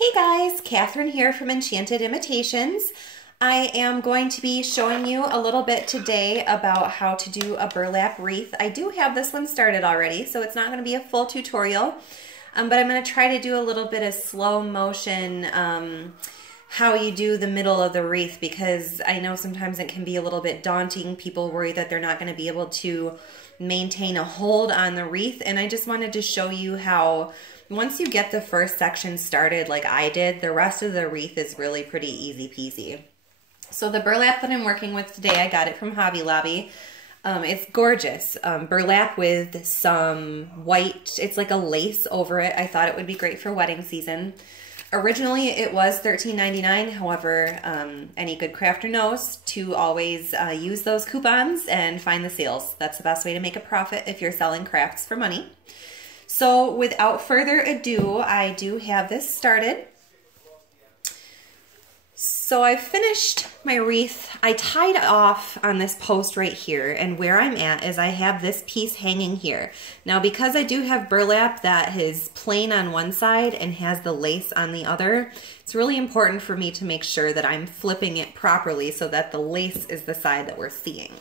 Hey guys, Catherine here from Enchanted Imitations. I am going to be showing you a little bit today about how to do a burlap wreath. I do have this one started already, so it's not going to be a full tutorial, but I'm going to try to do a little bit of slow motion how you do the middle of the wreath, because I know sometimes it can be a little bit daunting. People worry that they're not going to be able to maintain a hold on the wreath, and I just wanted to show you how once you get the first section started like I did, the rest of the wreath is really pretty easy peasy. So the burlap that I'm working with today, I got it from Hobby Lobby. It's gorgeous. Burlap with some white, it's like a lace over it. I thought it would be great for wedding season. Originally it was $13.99. However, any good crafter knows to always use those coupons and find the sales. That's the best way to make a profit if you're selling crafts for money. So without further ado, I do have this started. So I've finished my wreath. I tied off on this post right here, and where I'm at is I have this piece hanging here. Now because I do have burlap that is plain on one side and has the lace on the other, it's really important for me to make sure that I'm flipping it properly so that the lace is the side that we're seeing.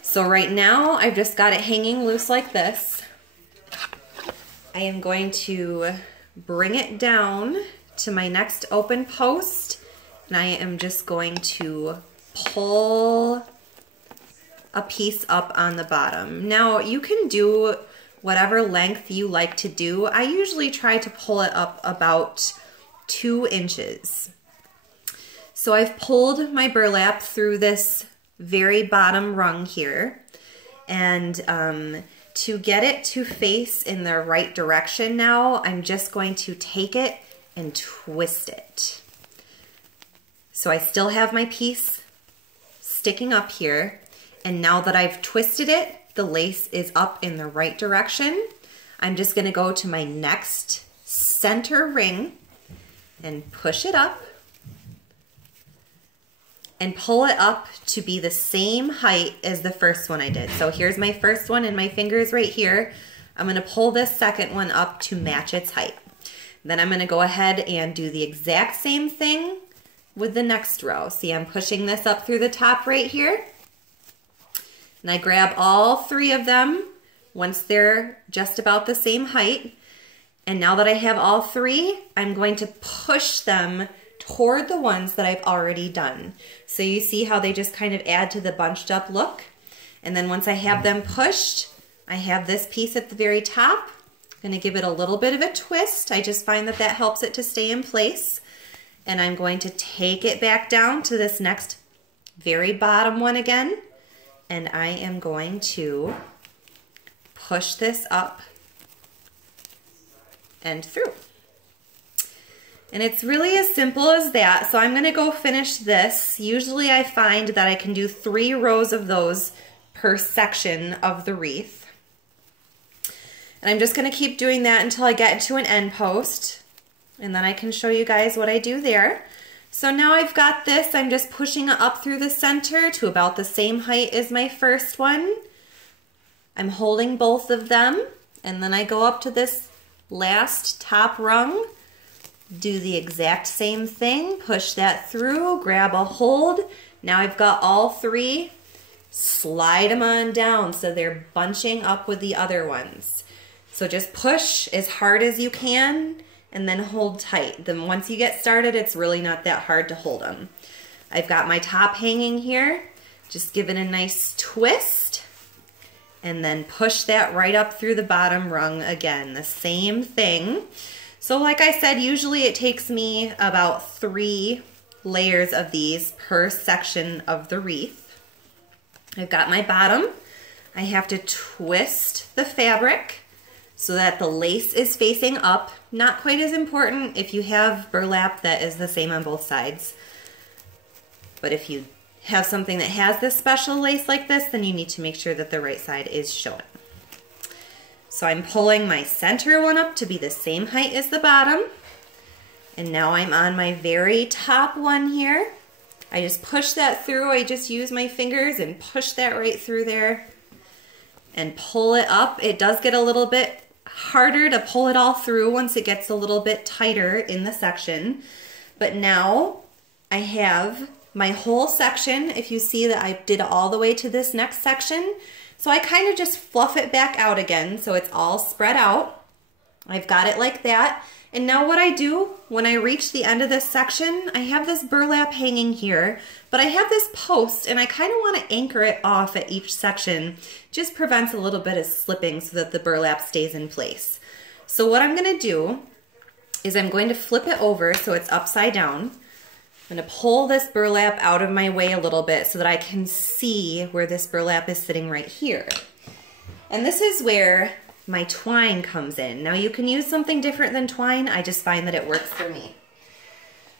So right now I've just got it hanging loose like this. I am going to bring it down to my next open post, and I am just going to pull a piece up on the bottom. Now you can do whatever length you like to do. I usually try to pull it up about 2 inches. So I've pulled my burlap through this very bottom rung here, and to get it to face in the right direction now, I'm just going to take it and twist it. So I still have my piece sticking up here, and now that I've twisted it, the lace is up in the right direction. I'm just gonna go to my next center ring and push it up and pull it up to be the same height as the first one I did. So here's my first one and my fingers right here. I'm gonna pull this second one up to match its height. Then I'm gonna go ahead and do the exact same thing with the next row. See, I'm pushing this up through the top right here. And I grab all 3 of them once they're just about the same height. And now that I have all 3, I'm going to push them toward the ones that I've already done. So you see how they just kind of add to the bunched up look. And then once I have them pushed, I have this piece at the very top. I'm gonna give it a little bit of a twist. I just find that that helps it to stay in place. And I'm going to take it back down to this next very bottom one again. And I am going to push this up and through. And it's really as simple as that. So I'm going to go finish this. Usually I find that I can do 3 rows of those per section of the wreath. And I'm just going to keep doing that until I get to an end post. And then I can show you guys what I do there. So now I've got this. I'm just pushing it up through the center to about the same height as my first one. I'm holding both of them. And then I go up to this last top rung. Do the exact same thing, push that through, grab a hold. Now I've got all 3, slide them on down so they're bunching up with the other ones. So just push as hard as you can and then hold tight. Then once you get started, it's really not that hard to hold them. I've got my top hanging here, just give it a nice twist and then push that right up through the bottom rung again, the same thing. So like I said, usually it takes me about 3 layers of these per section of the wreath. I've got my bottom. I have to twist the fabric so that the lace is facing up. Not quite as important if you have burlap that is the same on both sides. But if you have something that has this special lace like this, then you need to make sure that the right side is showing. So I'm pulling my center one up to be the same height as the bottom. And now I'm on my very top one here. I just push that through. I just use my fingers and push that right through there and pull it up. It does get a little bit harder to pull it all through once it gets a little bit tighter in the section. But now I have my whole section. If you see that I did all the way to this next section, so I kind of just fluff it back out again so it's all spread out. I've got it like that. And now what I do when I reach the end of this section, I have this burlap hanging here, but I have this post and I kind of want to anchor it off at each section. Just prevents a little bit of slipping so that the burlap stays in place. So what I'm going to do is I'm going to flip it over so it's upside down. I'm going to pull this burlap out of my way a little bit so that I can see where this burlap is sitting right here. And this is where my twine comes in. Now you can use something different than twine. I just find that it works for me.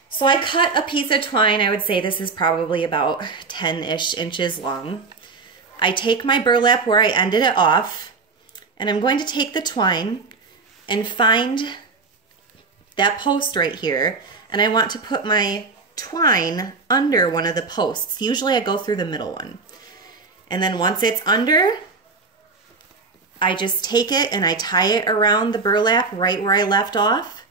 So I cut a piece of twine. I would say this is probably about 10-ish inches long. I take my burlap where I ended it off, and I'm going to take the twine and find that post right here, and I want to put my twine under one of the posts. Usually I go through the middle one. And then once it's under, I just take it and I tie it around the burlap right where I left off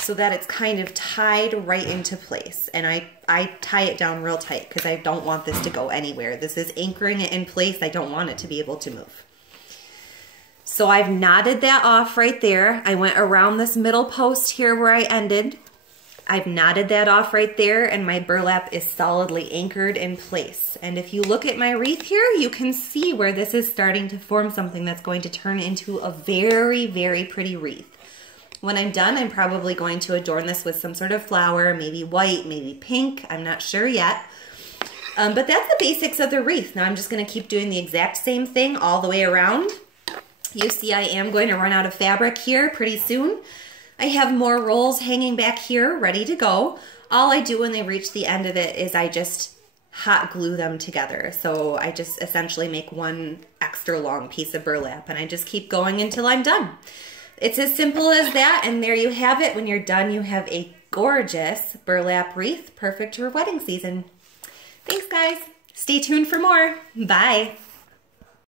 so that it's kind of tied right into place. And I tie it down real tight because I don't want this to go anywhere. This is anchoring it in place. I don't want it to be able to move. So I've knotted that off right there. I went around this middle post here where I ended. I've knotted that off right there, and my burlap is solidly anchored in place. And if you look at my wreath here, you can see where this is starting to form something that's going to turn into a very, very pretty wreath. When I'm done, I'm probably going to adorn this with some sort of flower, maybe white, maybe pink. I'm not sure yet. But that's the basics of the wreath. Now I'm just going to keep doing the exact same thing all the way around. You see I am going to run out of fabric here pretty soon. I have more rolls hanging back here ready to go. All I do when they reach the end of it is I just hot glue them together. So I just essentially make one extra long piece of burlap and I just keep going until I'm done. It's as simple as that, and there you have it. When you're done, you have a gorgeous burlap wreath, perfect for wedding season. Thanks guys. Stay tuned for more. Bye.